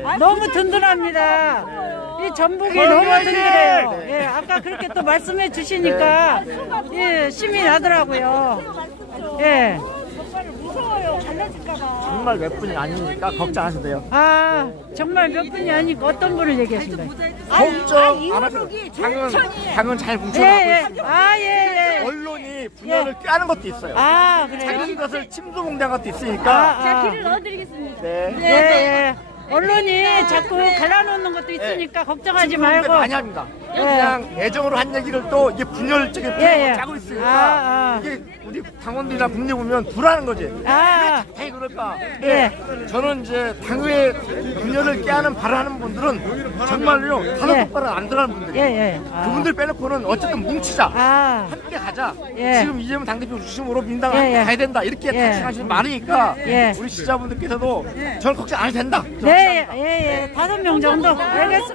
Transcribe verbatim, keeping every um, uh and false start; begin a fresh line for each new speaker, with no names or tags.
너무 든든합니다. 이 전북이 너무 든든해요. 예, 아까 그렇게 또 말씀해 주시니까 예, 힘이 나더라고요. 예.
무서워요. 갈라질까봐.
정말 몇 분이 아니니까 걱정하셔도 돼요.
아, 정말 몇 분이 아니고 어떤 분을 얘기하신가요?
걱정 안 하셔도 돼요. 당은, 당은 잘
예,
뭉쳐나고
예.
있습니다.
아, 예, 예.
언론이 분열을 꾀하는 것도 있어요.
아,
자기
그래요?
것을 침소봉대한 것도
아,
있으니까.
아.
넣어드리겠습니다.
네.
예, 예. 언론이 자꾸 갈라놓는 것도 있으니까 걱정하지 말고.
많이 합니다. 그냥 애정으로 한 얘기를 또 이게 분열적인
예, 예.
표현을 짜고 있으니까
아, 아.
이게 우리 당원들이나 국내 보면 불안한 거지.
아,
왜 그럴까?
예.
저는 이제 당의 분열을 깨하는 발언하는 분들은 정말요 다섯
예.
똑바로 안 들어가는 분들이에요.
예, 예. 아.
그분들 빼놓고는 어쨌든 뭉치자.
아,
함께 가자.
예.
지금 이재명 당대표 중심으로 민당
예,
함께
예.
가야 된다. 이렇게
예.
다짐하시는 많으니까
예.
우리 시청자분들께서도 저는 걱정 안 해도 된다.
네, 예, 예. 다섯 명 정도. 알겠습니다.